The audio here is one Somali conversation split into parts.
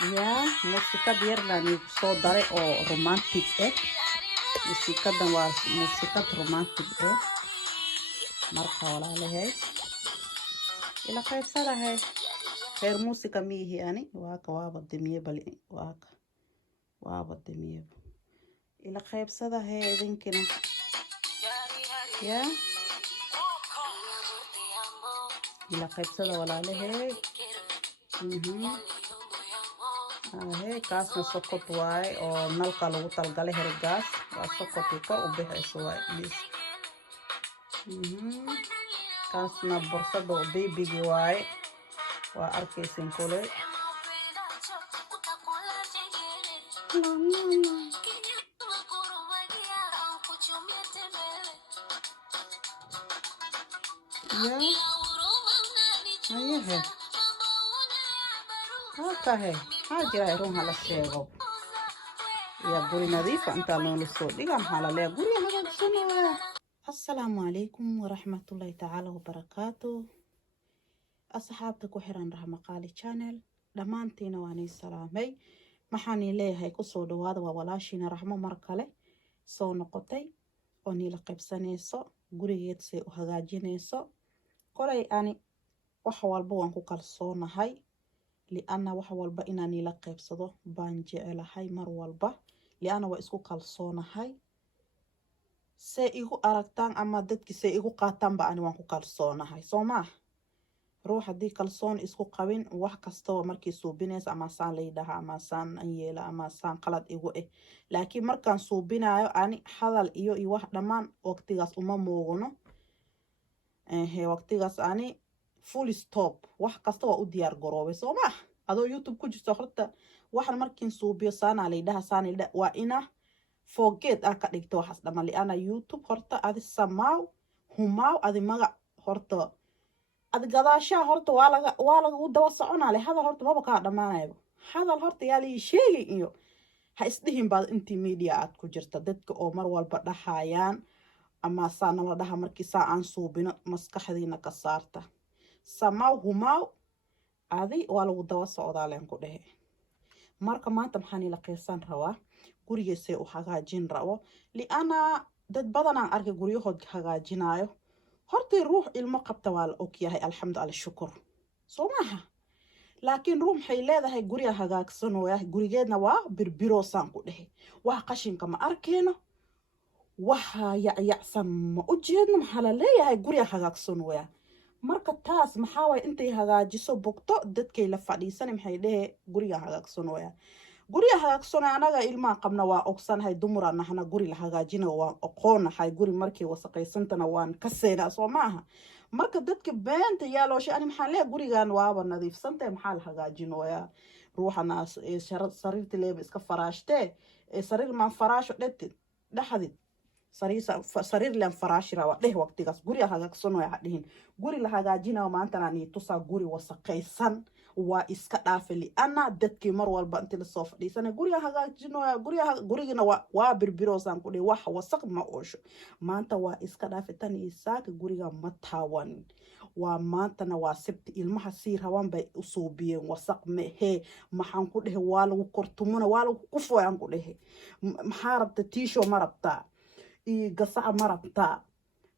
يا موسيقى ديرنا soo daray oo romantic موسيقadan waa muusikad romantic marka walaalahay ila qaybsadahay heer muusika miihi ani waaba dimiye bal waaba dimiye ila qaybsadahay idinkina ya ila qaybsada walaalahay هي كاس مسكوت واي أو نلقى لو تلقى له الغاز وسكوت يكر وبيحس واي بس كاس نبرصة دو بيبي واي وأركيسين كله يا هي هاكا هي هاجي يروح على الشيغو يا بوري نظيفة انت لون الصوت ديقام حالا ليه بوري هذا السنة. السلام عليكم ورحمة الله تعالى وبركاته أصحابتك وحيران رحمة قالي channel دمانتين واني السلامي محاني ليه هاي كسو دواد وولاشينا رحمة مركالي سو نقطي وني لقب سنيسو قريت سي وهاجينيسو كولي اني وحوالبو وانكو كالسونا هاي لأن وحوالبا إناني لقب صدو بانجي هاي مروالبا لأن وإسكو كالسونا هاي سيئو أركتان أما دادك سيئو قاتان بأني وانكو كالسونا هاي سوما روح دي كالسون إسكو قوين وحكستو مركي سوبينيس أما سان ليدها أما سان أنيلا أما سان قلد إيغو لكن مركان سوبينايو أني حضل إيو واحد دمان وقتيغاس موغونو هي وقتيغاس أني فول ستوب wax kasta waa u diyaar garoobay soo ma adoo youtube ku jirto horta waxan markiin suubiyo saana leedaha saana waa ina forget ka dhigto waxas dhamal ana youtube horta adi samaaw humaaw adi magac horta adi gadaasha horta waa laga u dawa soconaa hadal horta maba ka dhamaanayo hadal horta yaa lii sheegay iyo ha isdihin baad intii media aad ku jirta dadka oo mar walba dhaxayaan ama saana la dhaha markii saa aan suubino maskaxdiina ka saarta سماو هماو عادي والو دوا سعودالين كده marka maanta maxaan ila qeybsan rabaa gurigeesay u hagaajin rabo liana dad badan aan arkay guryahood hagaajinayo hortay ruux ilmo qabta waa la og yahay alxamdulillah shukr soo maaha laakiin ruux maxay leedahay guriga hagaagsan oo gurigeedna waa birbiroosan ku dhahay wax qashinka ma arkeeno waxa yacsan ma u jeedno maxaa la leeyahay guriga hagaagsan oo marka taas maxaa way intay hagaajiso bogto dadkay la fadhiisan maxay dhahay guriga hagaagsan anaga ilma qabna waa ogsanahay dumar anahna guri la hagaajina waa aqoonahay guri markii wasaqaysantana waan ka seenaa soo maaha marka dadka beenta yaaloosha ani maxaa leeyahay gurigan waaba nadiifsantay maxaa la hagaajinooyaa ruuxana sariirta leeba iska faraashtee sariir maan faraasho dhaxdid sariir leen faraashi raba dheh waqtigaas guri hagaagsan way hadhiin guri la hagaajinayo maanta aan tusaa guri wasaqaysan waa iska dhaafeli ana dadkii mar walba inta la soo fadhiisan guriga hagaajinayo gurigina waa birbiroosan ku dheh wax wasaq ma oosho maanta waa iska dhaafitan isaaka guriga ma taawan waa maantana waa sabti ilmaha sii rabaan bay u suubiyeen wasaq mehe maxaan ku dheh waa lagu kortumuna waa lagu kufooyan ku dheh maxaa rabta tiisho ma rabtaa gasaca ma rabtaa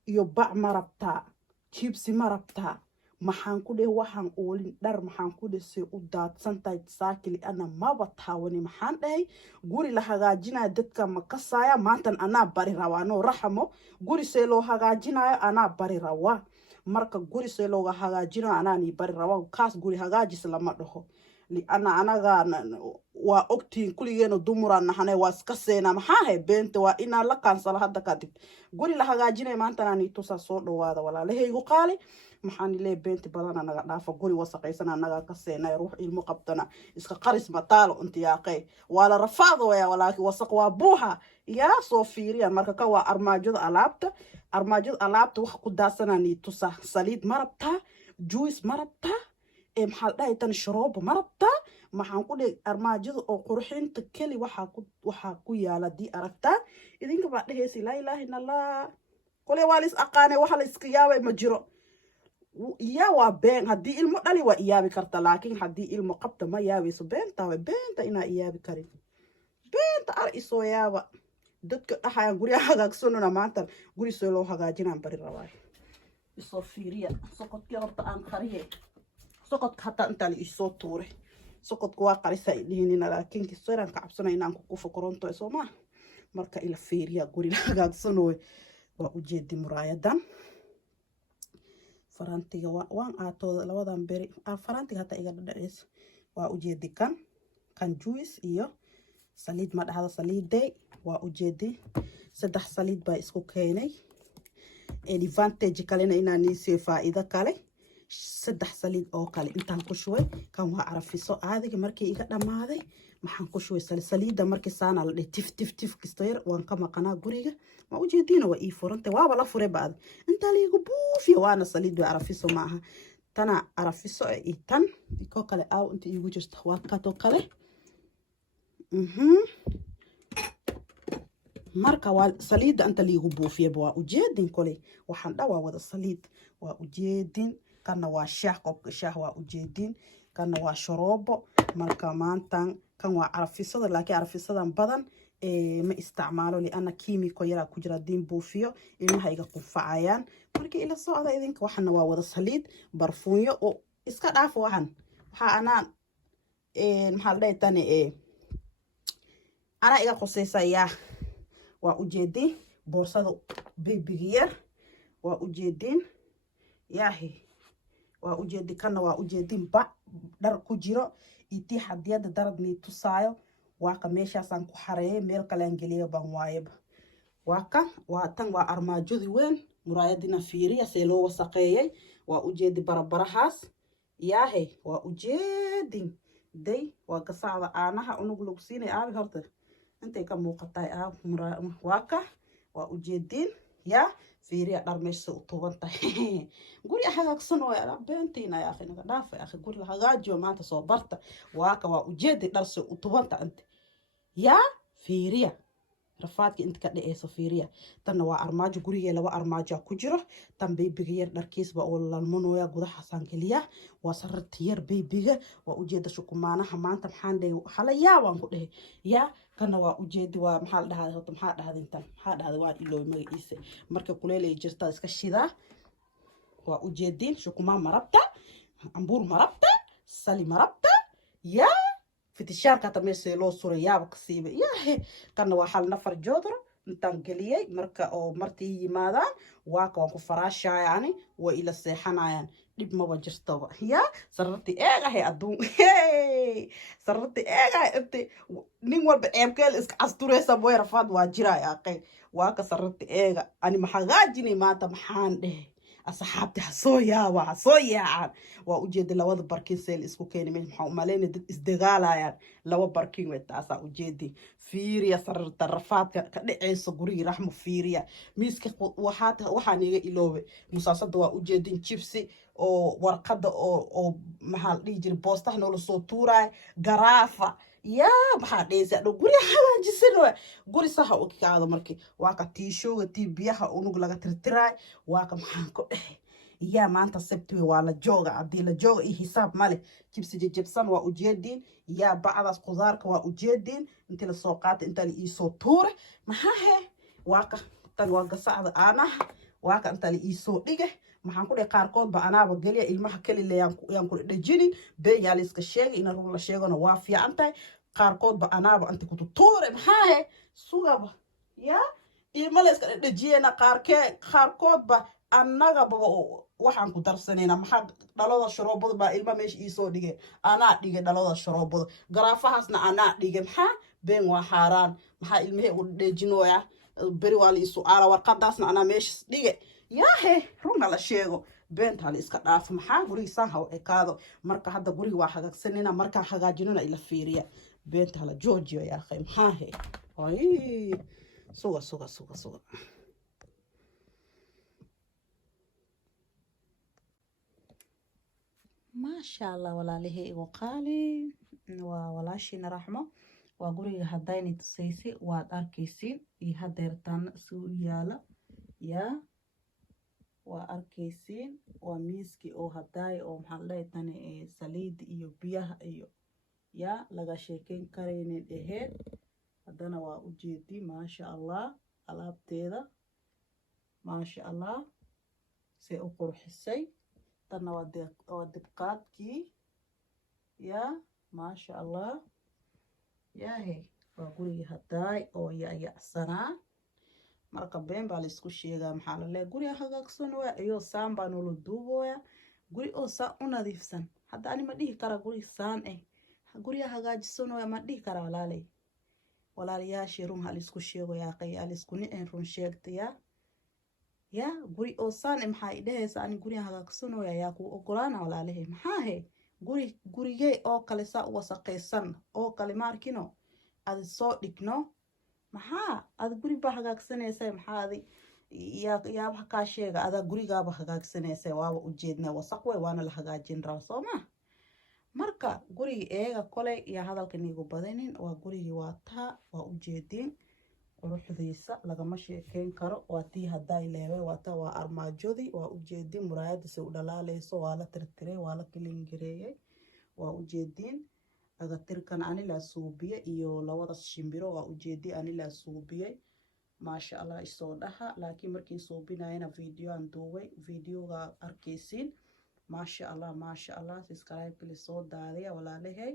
iyo bac ma rabtaa jibsi ma rabtaa maxaan ku dheh waxaan oolin dhar maxaan ku dheh say u daadsantahay saakili ana maba taawani maxaan dhahay guri la hagaajinayo dadka ma kasaaya maantan anaa bari rabaa noo raxamo guri see loo hagaajinayo anaa bari rabaa marka guri see looga hagaajinayo anaa nii bari rabaa kaas guri hagaajis lama dhaho anaga waa ogtiin kuligeena dumuraan nahanay waa iska seena maxaa hay beenta waa inaa la kaansala hadda kadib guri la hagaajinay maanta aan tusa soo dhawaada walaalahaygu qaali maxaan ilaa beenta badan anaga dhaafa guri wasaqaysan anaga ka seena ruux ilmo qabtana iska qaris mataalo intiyaaqay wala rafaado walaahi wasaq waa buuxa yaa soo fiiriya marka ka waa armaajada alaabta wax ku daasanani tusa saliid marabta juice marabta maxaa dhahay tan sharoobo marabta maxaan ku dhig armaajada oo qurxinta kali waxa ku yaala di aragta idinka baa dhahaysi la ilaaha illa allah kole waalis aqaane waxa la iska yaabay ma jiro يا وبين هدي المدلي وإيابي كرتا لكن هدي المقبت ما يابي سبنتا وبنتا إنا إيابي كريم بنتا أرئيسو يابا دتك أحيا قولي حقاك سنونا مانتا قولي سولو حقا جنان بري رواي إسو فيريا سقط كيربت أنخريه سقط حتى أنت اللي إسو توري سقط كوا قريسا إلينينا لكن كسيران كعبسنا إنان كوكوفو كورونتو إسو ما marka ila fiiriya guriga hagaagsanooy waa u jeedi muraayadan farantiga waan aatooda labadan beri farantiga hata iga dhadhaceys waa u jeedi kan juice iyo saliid ma dhahda saliiday waa u jeedi saddex saliid baa isku keenay advantage kalena inaan niisii faa'iido kale saddex saliid oo kale intaan ku shubay kan waa carafiso caadiga markii iga dhamaaday maxaan ku shubay saliida markii saana la dhig tif kistoyar waan ka maqanaa guriga ma u jeedina waa ii furantay waaba la furay baad inta liigu buufiyo waana saliid waa carafiso maaha tana carafiso ee tan ko kale aaw inta iigu jirto waa kato kale marka waa saliida anta liigu buufiyo waa u jeedin kale waxaan dhawaa wada saliid waa u jeedin kana waa shaah qobka shaah waa u jeedin kana waa sharoobo marka maantan kan waa carafisada laakiin carafisadan badan ma isticmaalo liana kiimiko yara ku jira diin buufiyo ilmaha iga qufacayaan markii ila socda idinka waxana waa wada saliid barfuunyo oo iska dhaaf waxan waxa anaan maxaa la dhahay ana iga qosaysaa waa u jeedin boorsada baby yar waa u jeedin yaahi waa u jeedi kana waa u jeedin ba dhar ku jiro intii hadiyada daradni tusaayo waa ka meeshaasaan ku xareeyay meel kale aan geliyo baan waayaba waa tan waa armaajadii weyn muraayadina fiiriya see loo wasaqeeyay waa u jeedi barabarahaas yaahe waa u jeedin day waa gasaacda caanaha unug lagu siinay aabi horta intay ka muuqataay waa u jeedin yaa fiiriya dhar meesha u tubantahay guri hagaagsan oo ala beentina yaa akhi naga dhaafay akhi guri hagaajiyo maanta soo barta waa u jeedi dhar soo u tubanta anta yaa fiiriya rafaadka inta ka dhaceyso fiiriya tan waa armaajo guriga laba armaajo ku jiro tan babyga yar dharkiisba oo lalmanooya gudaha saangeliya waa sararti yar babyga waa u jeeda shukumaanaha maanta maxaan dhahay hala yaa waan ku dhahay yaa kana waa u jeedi waa maxaa la dhahay horta maxaa dhahday intan maxaa dhahday waa ilooy magaciisa marka kuleelay jirta iska shidaa waa u jeedin shukumaan marabta ambuur marabta sali marabta yaa fitishaarka tameesay loo suray yaaba kasiiba yaahe kana waa hal nafar joodro intaan geliyay marka oo martii yimaadaan waa ka waan ku faraashaayani waa ila seexanayaan dhib maba jirtaba yaa sararti eegahay adduun sararti eegahay inti nin walba ceebkeel iska castureysa mooy rafaad waa jiraa yaaqay waa ka sararti eega ani maxagaajini maanta maxaan dhehe asxaabti soo yaacaan waa u jeedi labada barkin seel isku keenay meel maxaa u maleynay dad isdagaalayaan laba barkin way taasa u jeedi fiiriya sararta rafaadka ka dhaceyso guriga raxmo fiiriya miiska waxaan iga iloobe musaasada waa u jeedin chipsi oo warqada oo maxaa la dhihi jiray boostaha noola soo tuuraay garaafa yaa maxaa dhaysa dhow guri hagaajisan guri saha u kaado markii waa ka tiishooga tii biyaha unug laga tirtiraay waa ka maxaan ku dhahay yaa maanta sabti waa la jooga haddii la jooga iyo hisaab male jibsi jajabsan waa ujeedin yaa bacdaas qudaarka waa ujeedin intii lasoo qaatay inta la iisoo tuure maxaa he waa ka tan waa gasacda aanaha waa ka inta la iisoo dhige maxaan ku dhahay qaarkood ba anaaba geliya ilmaha keli yaan ku dhajinin been yaa la iska sheegay in run la sheegana waa fiican tahay qaarkood ba anaaba inta ku tuure maxaa he sugaba yaa ilma la iska dhajiyena qaarkood ba annaga baba waxaan ku darsanayna maxaa dhalada sharoobada baa ilma meesha iisoo dhigay anaa dhigay dhalada sharoobada garaafahaasna anaa dhigay maxaa been waa xaaraan maxaa ilmahee u dhejinooya beri waa la ii su'aala warqadaasna anaa meesha dhigay yaahe runga la sheego beentaa la iska dhaafo maxaa gurigiisaan ha u ekaado marka hadda guriga waa hagaagsanina markaa hagaajinina ila fiiriya beentaa la joojiyo yaakhay maxaa he ay suga ما شاء الله ولا له وقالي وولاشينا رحمة وقولي هدايني تسيسي واد أركيسين يهديرتان سويالا يا waa arkaysiin waa miiskii oo hadaay oo maxaa leeyahay saliid iyo biyaha iyo yaa laga sheekeyn karaynin aheyd haddana waa u jeedii maasha allah alaabteeda maasha allah say u qurxisay tanna waa dibqaadkii yaa maasha allah yaahe waa gurigii hadaay oo yacsanaa marka been baa la isku sheegaa maxaa la leeyahay guriga hagaagsan waa iyo saan baa noola duubooya guri oo saan u nadiifsan hadda ani ma dhihi kara guri saan guriga hagaajisan waa ma dhihi kara walaalayaashii run hal isku sheego yaaqay hal isku nicin run sheegtaya ya guri oo saan maxaa idhahaysa ani guriga hagaagsan waa yaa ku ogolaana walaalahay maxaa gurigay oo kale saa u wasaqaysan oo kale maarkino ad soo dhigno maxaa ad guri baa hagaagsanaysa maxaa adi yaaba kaa sheega ada gurigaaba hagaagsanaysa waaba ujeedna wasaq way waana la hagaajin raba soo ma marka gurigi eega koley iyo hadalka niigu badanin waa gurigi waa taa waa ujeedin quruxdiisa lagama sheekeyn karo waa tii haday leebay waa taa waa armaajodii waa ujeedin muraayada si u dhalaalayso waa la tirtiray waa la kilingareeyay waa ujeedin aga tirkan ani la suubiye iyo labada shimbiro waa ujeedi ani la suubiyay maasha allah isoo dhaha laakiin markii suubinayna video aan duubay videoga arkaysiin maasha allah subscribe kali soo daadiya walaalahay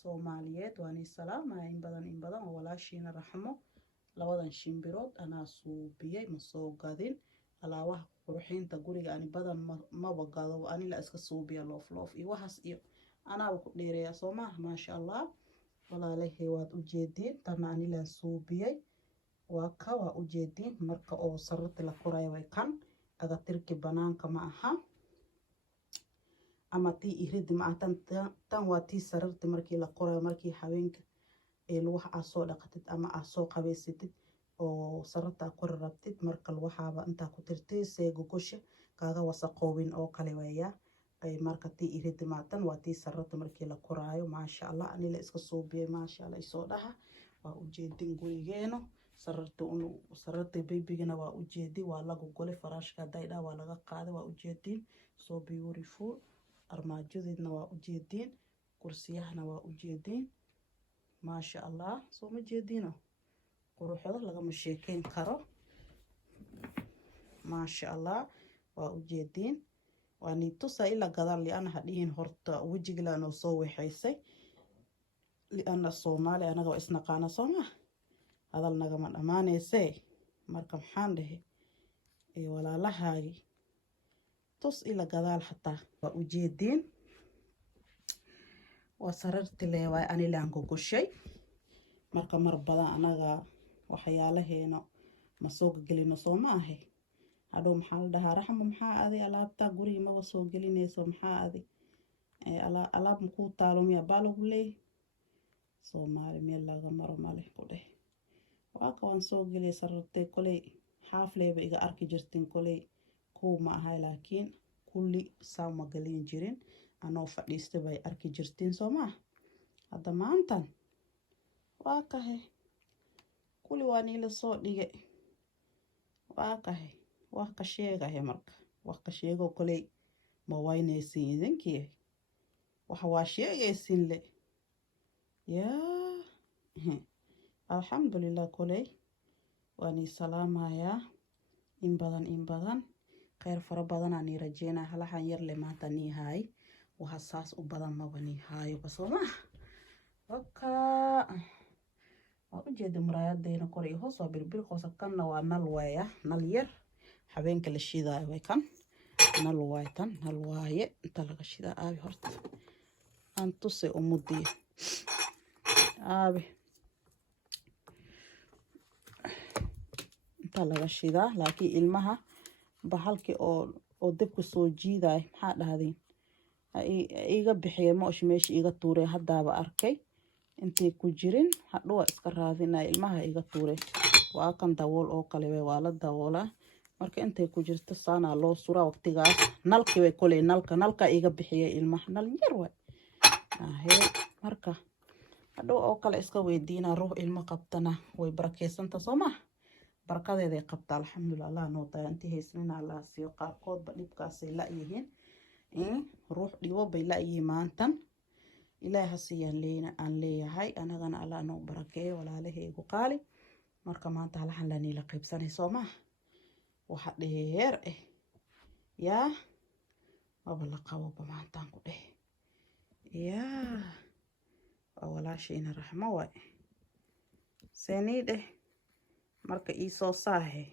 Soomaaliyeed waani salaamay in badan oo walaashiina raxmo labadan shimbirood anaa suubiyay ma soo gadin alaabaha qurxinta guriga ani badan ma bagado ani la iska suubiya loof iyo waxaas iyo anaa ku dheereeya Soomaa maasha allah walaalahay waad ujeedin tan ani la suubiyay waa ka waa ujeedin marka oo sarrata la koray way kan aga tirki banaanka ma aha ama tii iridi ma tan waa tii sarrata markii la koray markii haweenka wax aad soo dhaqatid ama aad soo qabeysatid oo sarrata kor rabtid marka waxaaba inta ku tirtay gogosha kaaga wasaqoobin oo kale weeya ay marka tii iridi ma tan waa tii sarrata markii la koraayo maasha allah ani la iska suubiyay maasha allah isoo dhaha waa ujeedin gurigeeno sarrata baybigana waa ujeedi waa lagu golay faraashka dayda waa laga qaaday waa ujeedin so beautiful armaajadeedna waa ujeedin kursiyahana waa ujeedin maasha allah soo ma jeedino quruxda lagama sheekeyn karo maasha allah waa ujeedin waa ni tusa ila gadal liana hadhiin horta wajiga noo soo waxaysay liana Soomaali anaga waa isnaqaana Soomaa hadal nagama dhamaanaysay marka maxaan dhahay walaalahaagi tus ila gadaal hataa waa ujeedin waa sararti leewaay ani laan gogoshay marka mar badan anaga waxyaalaheena ma soo gelino soo ma ahay hadhow maxaa la dhahaa raxmo maxaa adi alaabta guriga ma soo gelinayso maxaa adi alaab ku taalo miya baa lagu leeyahay Soomaali meel laga maro male ku dheh waa ka waan soo geliyay sarartay koley xaafleeba iga arki jirtin koley kuu ma ahay laakiin kulli saa ma gelin jirin anoo fadhiistay bay arki jirtin soo ma hadda maantan waa kahe kulli waa niila soo dhigay waa kahe wax ka sheegahay marka wax ka sheego koley ma waynaysin idinkii waxa waa sheegaysin le yaa alxamdulillah koley waani salaamaya in badan khayr fara badan aan rajeynaa halahan yar le maanta ni hay waxa saas u badan ma bani hayo basoma waka waa ujeeda muraayadayna kor iyo hoos waa birbir qosa kanna waa nal weeya nal yar habeenka la shiidayo way kan nal waaytan nal waaye inta laga shidaa aabi horta aan tusay umudii aabi inta laga shidaa laakiin ilmaha bahalkii oo dabka soo jiiday maxaa dhahdeen iga bixiyay moosh meesha iga tuuray haddaaba arkay intay ku jirin hadhow iska raadinay ilmaha iga tuuray waa kan dawool oo kale waa la dawoolaa marka intay ku jirto saana loo suraa waqtigaas nalkii way kolay nalka iga bixiyay ilmaha nal yar way marka hadhow oo kale iska weydiina ruux ilmo qabtana way barakeysanta soo ma barakadeeday qabtaa alxamdulillah. Allah noo tahay intii haysnina Allah siiyo. qaarkoodba dhibkaasay la-yihiin ruux dhibo bay la-yihiin maantan. ilaahay ha siiyaan leena aan leeyahay anagana Allah noo barakeeyo walaalahaygu qaali. marka maanta halahan la niila qaybsanay soo ma waxa dheer yaa waba la qabo maantaan ku dheh yaa walaashayna raxmo waay seenii marka ii soo saahe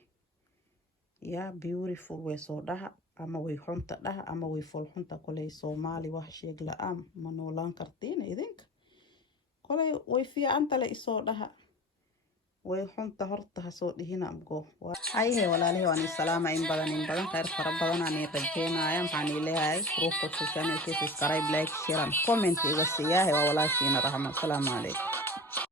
yaa beautiful way soo dhaha ama way xunta dhaha ama way fol xunta kolay Soomaali wax sheeg la'aan ma noolaan kartiin idinka kolay way fiicanta le isoo dhaha way xunta horta ha soo dhihina abgo ayhe walaalahay waan salaama in badan khayr fara badan aan rajeenayaa maxaan leeyahay ruuxa channel-ka subscribe like share and comment iga siiyaa waa walaashayna raxmo. Assalaamu calaykum.